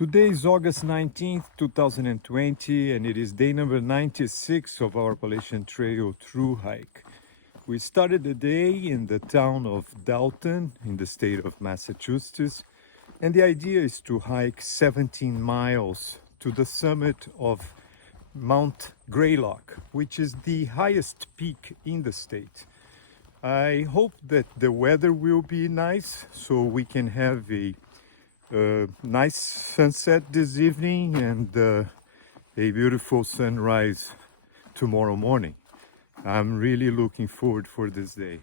Today is August 19th, 2020, and it is day number 96 of our Appalachian Trail Thru-Hike. We started the day in the town of Dalton in the state of Massachusetts, and the idea is to hike 17 miles to the summit of Mount Greylock, which is the highest peak in the state. I hope that the weather will be nice so we can have a nice sunset this evening and a beautiful sunrise tomorrow morning. I'm really looking forward for this day.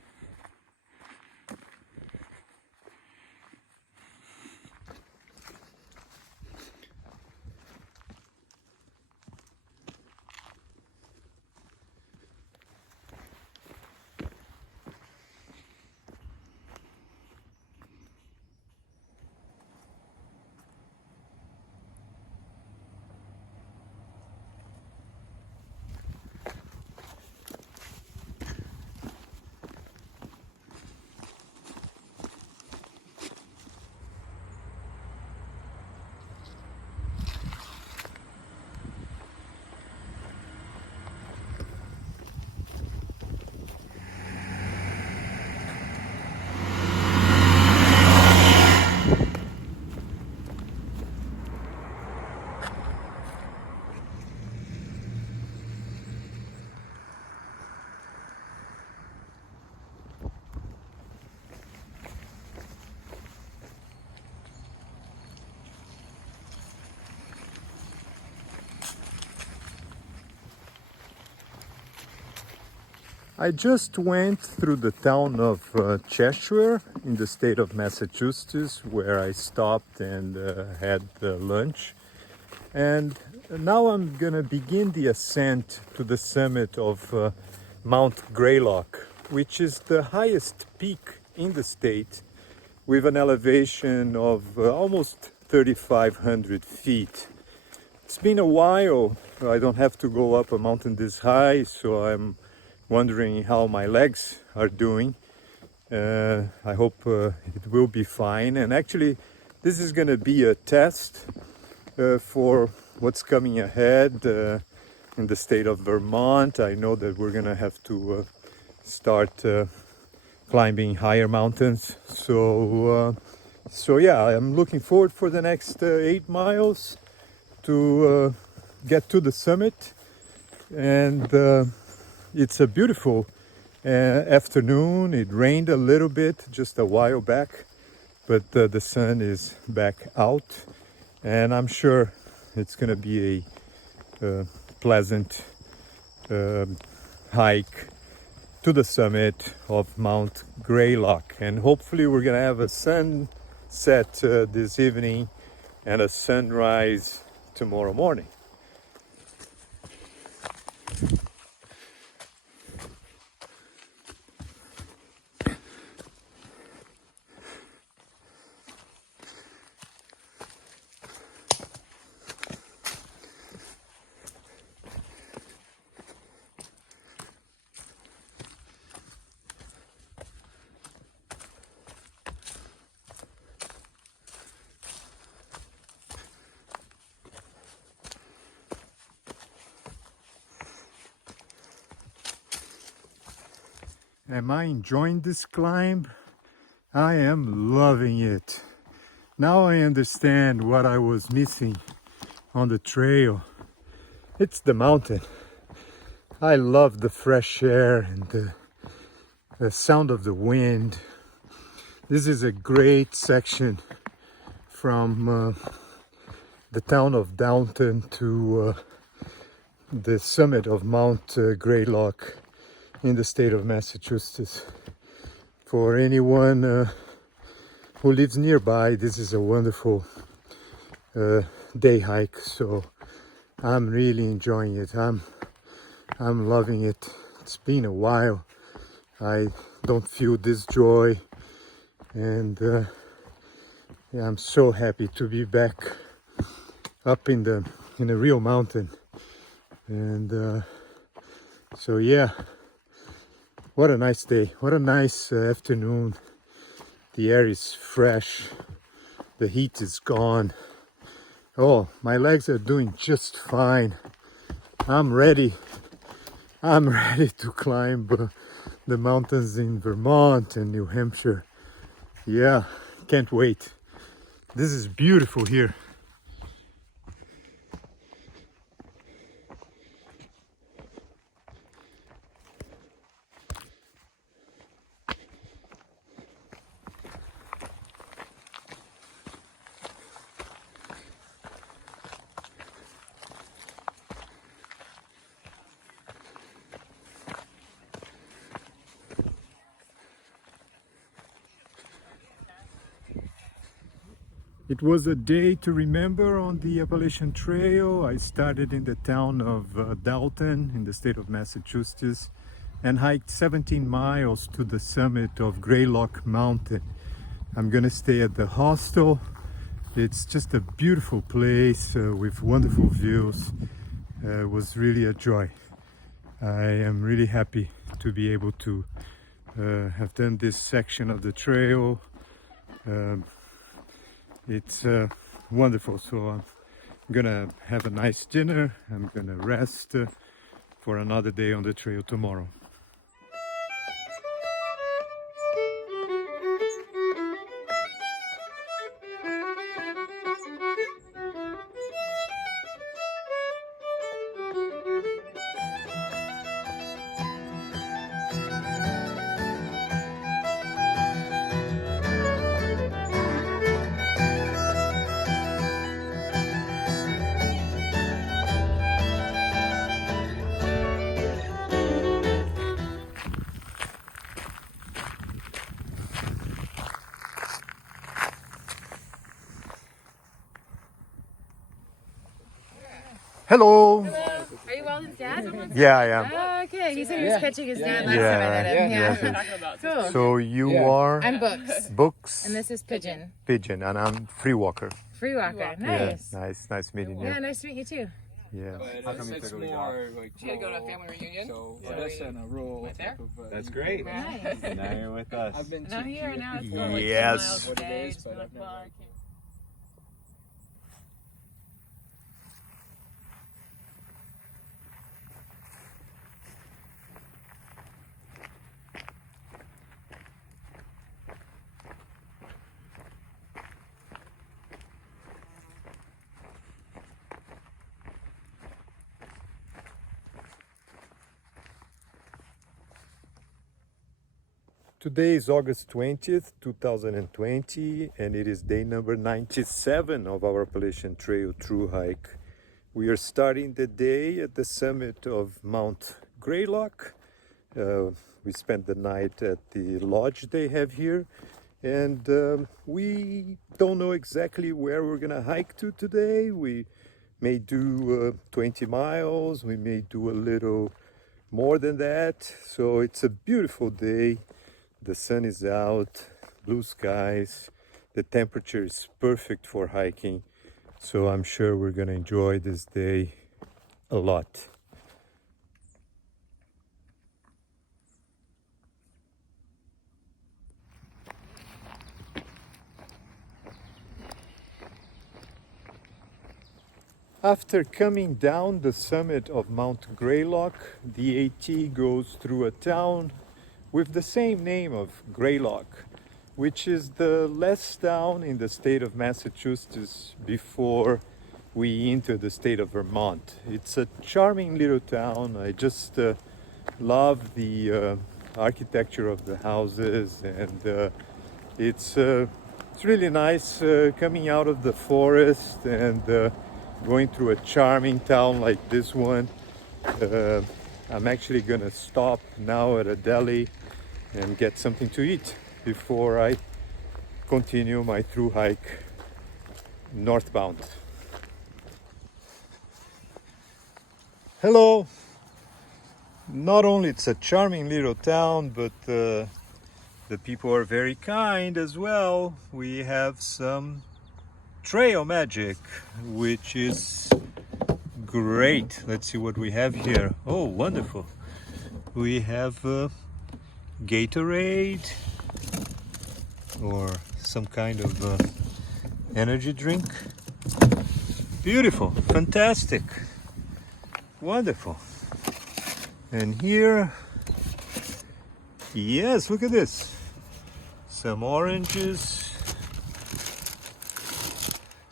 I just went through the town of Cheshire in the state of Massachusetts, where I stopped and had lunch. And now I'm gonna begin the ascent to the summit of Mount Greylock, which is the highest peak in the state, with an elevation of almost 3,500 feet. It's been a while. I don't have to go up a mountain this high, so I'm wondering how my legs are doing. I hope it will be fine. And actually, this is going to be a test for what's coming ahead in the state of Vermont. I know that we're going to have to start climbing higher mountains. So yeah, I'm looking forward for the next 8 miles to get to the summit. And it's a beautiful afternoon. It rained a little bit just a while back, but the sun is back out, and I'm sure it's going to be a pleasant hike to the summit of Mount Greylock. And hopefully we're going to have a sunset this evening and a sunrise tomorrow morning. Am I enjoying this climb? I am loving it. Now I understand what I was missing on the trail. It's the mountain. I love the fresh air and the sound of the wind. This is a great section from the town of Dalton to the summit of Mount Greylock in the state of Massachusetts. For anyone who lives nearby, this is a wonderful day hike. So I'm really enjoying it. I'm loving it. It's been a while. I don't feel this joy, and yeah, I'm so happy to be back up in a real mountain. And so yeah. What a nice day, what a nice afternoon. The air is fresh, the heat is gone. Oh, my legs are doing just fine. I'm ready. I'm ready to climb the mountains in Vermont and New Hampshire. Yeah, can't wait. This is beautiful here. It was a day to remember on the Appalachian Trail. I started in the town of Dalton in the state of Massachusetts and hiked 17 miles to the summit of Greylock Mountain. I'm gonna stay at the hostel. It's just a beautiful place with wonderful views. It was really a joy. I am really happy to be able to have done this section of the trail. It's wonderful. So I'm gonna have a nice dinner. I'm gonna rest for another day on the trail tomorrow. Hello. Hello. Are you Weldon's dad? Yeah, I am. Oh, okay. He said he was catching his dad last time I met him. Yeah. Cool. So you are I'm Books. Books, And this is Pigeon. Pigeon, and I'm FreeWalker. FreeWalker. Nice. Yeah, nice meeting you. Yeah, nice to meet you too. Yeah. It's more like She had to go to a family reunion. so this and a rural type of. That's great. Nice. Now you're with us. I've been Now to here, Kiev now it's before, going like 10 Yes. miles What it today. is, Just but been like, I've never- well, I can't. Today is August 20th, 2020, and it is day number 97 of our Appalachian Trail Thru-Hike. We are starting the day at the summit of Mount Greylock. We spent the night at the lodge they have here, and we don't know exactly where we're gonna hike to today. We may do 20 miles, we may do a little more than that. So it's a beautiful day. The sun is out, blue skies, the temperature is perfect for hiking, so I'm sure we're gonna enjoy this day a lot. After coming down the summit of Mount Greylock, the AT goes through a town with the same name of Greylock, which is the last town in the state of Massachusetts before we enter the state of Vermont. It's a charming little town. I just love the architecture of the houses, and it's really nice coming out of the forest and going through a charming town like this one. I'm actually gonna stop now at a deli and get something to eat before I continue my Thru-Hike northbound. Hello! Not only it's a charming little town, but the people are very kind as well. We have some trail magic, which is great. Let's see what we have here. Oh, wonderful. We have Gatorade or some kind of energy drink. Beautiful, fantastic, wonderful. And here, yes, look at this. Some oranges,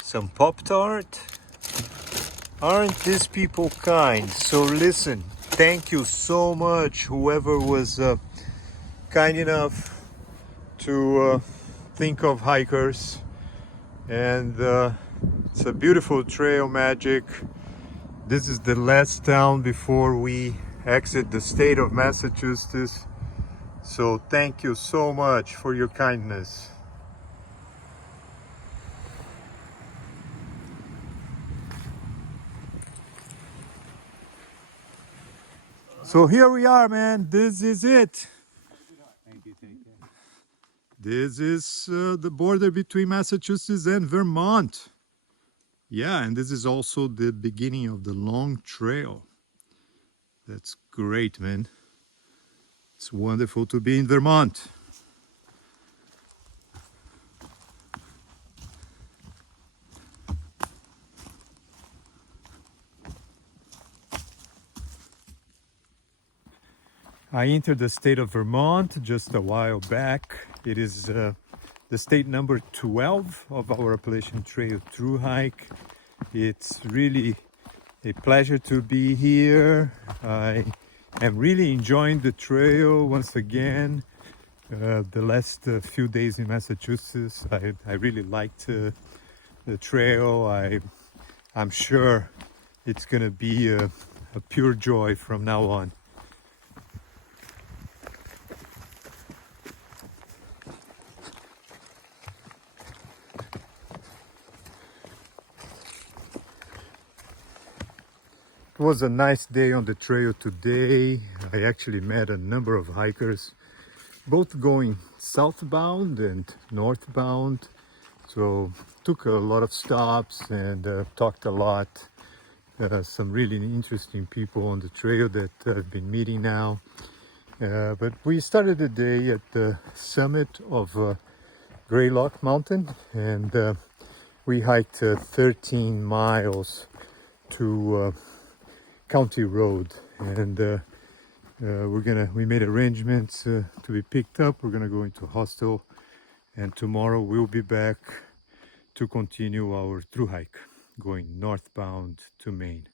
some Pop-Tart. Aren't these people kind? So listen, thank you so much, whoever was kind enough to think of hikers. And it's a beautiful trail, Magic. This is the last town before we exit the state of Massachusetts. So thank you so much for your kindness. So here we are, man. This is it. Thank you. Take care. This is the border between Massachusetts and Vermont. Yeah, and this is also the beginning of the long trail. That's great, man. It's wonderful to be in Vermont. I entered the state of Vermont just a while back. It is the state number 12 of our Appalachian Trail Thru-Hike. It's really a pleasure to be here. I am really enjoying the trail once again. The last few days in Massachusetts, I really liked the trail. I'm sure it's gonna be a pure joy from now on. It was a nice day on the trail today. I actually met a number of hikers, both going southbound and northbound. So took a lot of stops and talked a lot. Some really interesting people on the trail that I've been meeting now. But we started the day at the summit of Greylock Mountain, and we hiked 13 miles to County Road, and we made arrangements to be picked up. We're gonna go into hostel, and tomorrow we'll be back to continue our through hike going northbound to Maine.